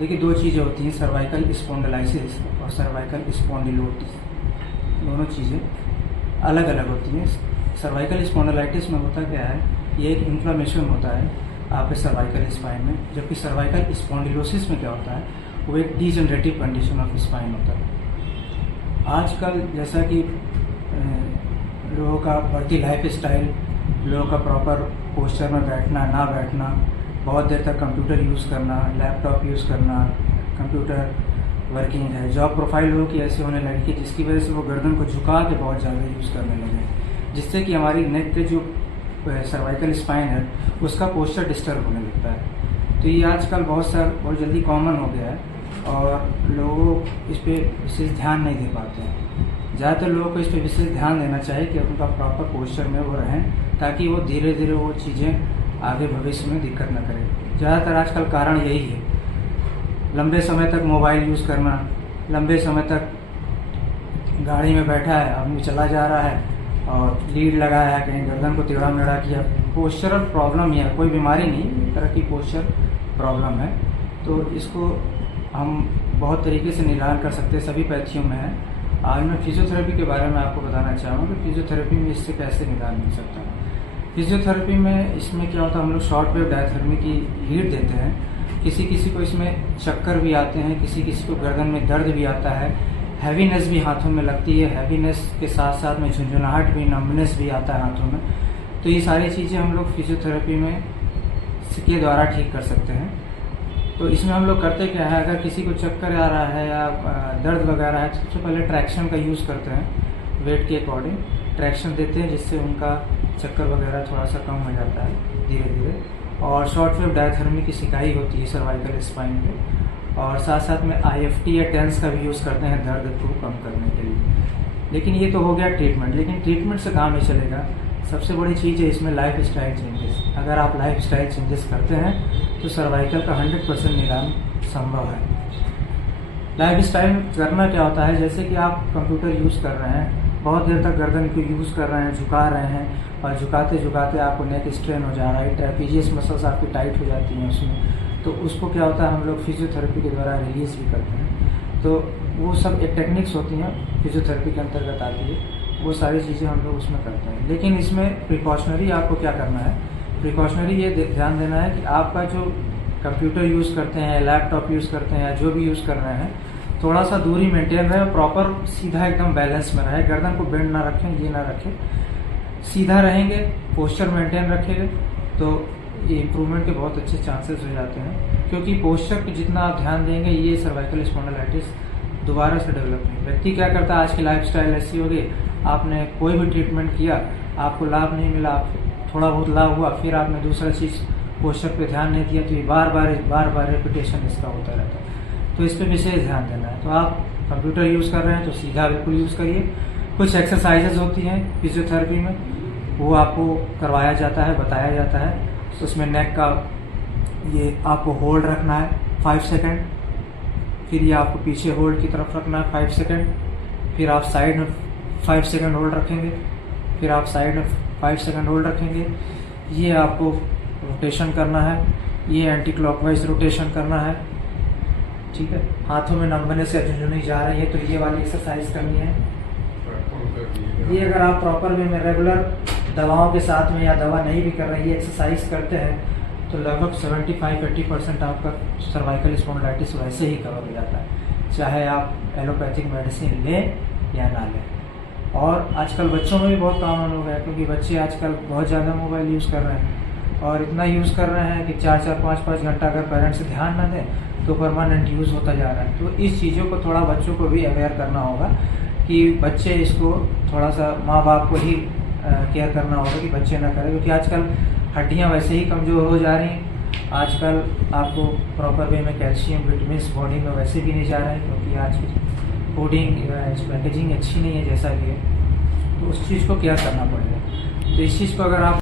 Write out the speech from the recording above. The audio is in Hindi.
देखिए, दो चीज़ें होती हैं, सर्वाइकल स्पॉन्डिलाइसिस और सर्वाइकल स्पॉन्डिलोसिस। दोनों चीज़ें अलग अलग होती हैं। सर्वाइकल स्पॉन्डिलाइटिस में होता क्या है, ये एक इन्फ्लामेशन होता है आपके सर्वाइकल स्पाइन में, जबकि सर्वाइकल स्पॉन्डिलोसिस में क्या होता है, वो एक डीजनरेटिव कंडीशन ऑफ स्पाइन होता है। आजकल जैसा कि लोगों का बढ़ती लाइफ स्टाइल, लोगों का प्रॉपर पोस्चर में बैठना ना बैठना, बहुत देर तक कंप्यूटर यूज़ करना, लैपटॉप यूज़ करना, कंप्यूटर वर्किंग है, जॉब प्रोफाइल लोगों की ऐसी होने लगी कि जिसकी वजह से वो गर्दन को झुका के बहुत ज़्यादा यूज़ करने लगे, जिससे कि हमारी नेक के जो सर्वाइकल स्पाइन है उसका पोस्चर डिस्टर्ब होने लगता है। तो ये आजकल बहुत जल्दी कॉमन हो गया है और लोग इस पर विशेष ध्यान नहीं दे पाते हैं। ज़्यादातर लोगों को इस पर विशेष ध्यान देना चाहिए कि उनका प्रॉपर पोस्चर में वो रहें, ताकि वो धीरे धीरे वो चीज़ें आगे भविष्य में दिक्कत न करें। ज़्यादातर आजकल कारण यही है, लंबे समय तक मोबाइल यूज़ करना, लंबे समय तक गाड़ी में बैठा है, आदमी चला जा रहा है और लीड लगाया है, कहीं गर्दन को टेढ़ा मेढ़ा किया, पोस्चरल प्रॉब्लम ही है, कोई बीमारी नहीं, एक तरह की पोस्चर प्रॉब्लम है। तो इसको हम बहुत तरीके से निदान कर सकते हैं, सभी पैथियों में है। आज मैं फिजियोथेरेपी के बारे में आपको बताना चाहूँगा कि फिजियोथेरेपी में इससे कैसे निदान मिल सकता है। फिजियोथेरेपी में इसमें क्या होता है, हम लोग शॉर्ट वेव डायथर्मी की लीड देते हैं। किसी किसी को इसमें चक्कर भी आते हैं, किसी किसी को गर्दन में दर्द भी आता है, हैवीनेस भी हाथों में लगती है, हैवीनेस के साथ साथ में झुंझुनाहट भी, नम्बनेस भी आता है हाथों में। तो ये सारी चीज़ें हम लोग फिजियोथेरेपी में के द्वारा ठीक कर सकते हैं। तो इसमें हम लोग करते क्या है, अगर किसी को चक्कर आ रहा है या दर्द वगैरह है, सबसे पहले ट्रैक्शन का यूज़ करते हैं, वेट के अकॉर्डिंग ट्रैक्शन देते हैं, जिससे उनका चक्कर वगैरह थोड़ा सा कम हो जाता है धीरे धीरे। और शॉर्ट वेव डायथर्मी की सिकाई होती है सर्वाइकल स्पाइन पे, और साथ साथ में IFT या टेंस का भी यूज़ करते हैं दर्द को कम करने के लिए। लेकिन ये तो हो गया ट्रीटमेंट, लेकिन ट्रीटमेंट से काम नहीं चलेगा। सबसे बड़ी चीज़ है इसमें लाइफ स्टाइल चेंजेस। अगर आप लाइफ स्टाइल चेंजेस करते हैं तो सर्वाइकल का 100% निदान संभव है। लाइफ स्टाइल करना क्या होता है, जैसे कि आप कंप्यूटर यूज़ कर रहे हैं, बहुत देर तक गर्दन को यूज़ कर रहे हैं, झुका रहे हैं, और झुकाते झुकाते आपको नेक स्ट्रेन हो जा रहा है, ट्रेपीजियस मसल्स आपकी टाइट हो जाती हैं उसमें। तो उसको क्या होता है, हम लोग फिजियोथेरेपी के द्वारा रिलीज़ भी करते हैं। तो वो सब एक टेक्निक्स होती हैं, फिजियोथेरेपी के अंतर्गत आती है, वो सारी चीज़ें हम लोग उसमें करते हैं। लेकिन इसमें प्रिकॉशनरी आपको क्या करना है, प्रिकॉशनरी ये ध्यान देना है कि आपका जो कंप्यूटर यूज़ करते हैं, लैपटॉप यूज़ करते हैं, या जो भी यूज़ कर रहे हैं, थोड़ा सा दूरी मेंटेन रहे, प्रॉपर सीधा एकदम बैलेंस में रहे, गर्दन को बेंड ना रखें, ये ना रखें, सीधा रहेंगे, पोस्चर मेंटेन रखेंगे, तो ये इम्प्रूवमेंट के बहुत अच्छे चांसेस हो जाते हैं। क्योंकि पोस्चर पे जितना आप ध्यान देंगे, ये सर्वाइकल स्पॉन्डिलाइटिस दोबारा से डेवलप नहीं। व्यक्ति क्या करता है, आज की लाइफस्टाइल ऐसी हो गई, आपने कोई भी ट्रीटमेंट किया, आपको लाभ नहीं मिला, थोड़ा बहुत लाभ हुआ, फिर आपने दूसरा चीज़ पोस्चर पे ध्यान नहीं दिया, तो ये बार बार रेपिटेशन इसका होता रहता है। तो इस पर विशेष ध्यान देना है। तो आप कंप्यूटर यूज़ कर रहे हैं तो सीधा बिल्कुल यूज़ करिए। कुछ एक्सरसाइजेज होती हैं फिजियोथेरेपी में, वो आपको करवाया जाता है, बताया जाता है। तो उसमें नेक का ये आपको होल्ड रखना है 5 सेकंड, फिर ये आपको पीछे होल्ड की तरफ रखना है 5 सेकंड, फिर आप साइड में 5 सेकंड होल्ड रखेंगे, फिर आप साइड में 5 सेकंड होल्ड रखेंगे। ये आपको रोटेशन करना है, ये एंटी क्लॉकवाइज रोटेशन करना है, ठीक है। हाथों में नंबने से झुंझुनी जा रही है तो ये वाली एक्सरसाइज करनी है। ये अगर आप प्रॉपर वे में रेगुलर दवाओं के साथ में या दवा नहीं भी कर रहे, ये एक्सरसाइज करते हैं तो लगभग 75-80% आपका सर्वाइकल स्पॉन्डिलाइटिस वैसे ही कवर हो जाता है, चाहे आप एलोपैथिक मेडिसिन लें या ना लें। और आजकल बच्चों में भी बहुत कॉमन हो गया है, क्योंकि बच्चे आजकल बहुत ज़्यादा मोबाइल यूज़ कर रहे हैं, और इतना यूज़ कर रहे हैं कि 4-4, 5-5 घंटा अगर पेरेंट्स ध्यान ना दें तो परमानेंट यूज़ होता जा रहा है। तो इस चीज़ों को थोड़ा बच्चों को भी अवेयर करना होगा कि बच्चे इसको थोड़ा सा माँ बाप को ही केयर करना होगा कि बच्चे ना करें, क्योंकि आजकल हड्डियाँ वैसे ही कमज़ोर हो जा रही हैं। आजकल आपको प्रॉपर वे में कैल्शियम विटामिन बॉडी में वैसे भी नहीं जा रहे हैं, क्योंकि आज की फूडिंग पैकेजिंग अच्छी नहीं है जैसा कि है। तो उस चीज़ को केयर करना पड़ेगा। तो इस चीज़ को अगर आप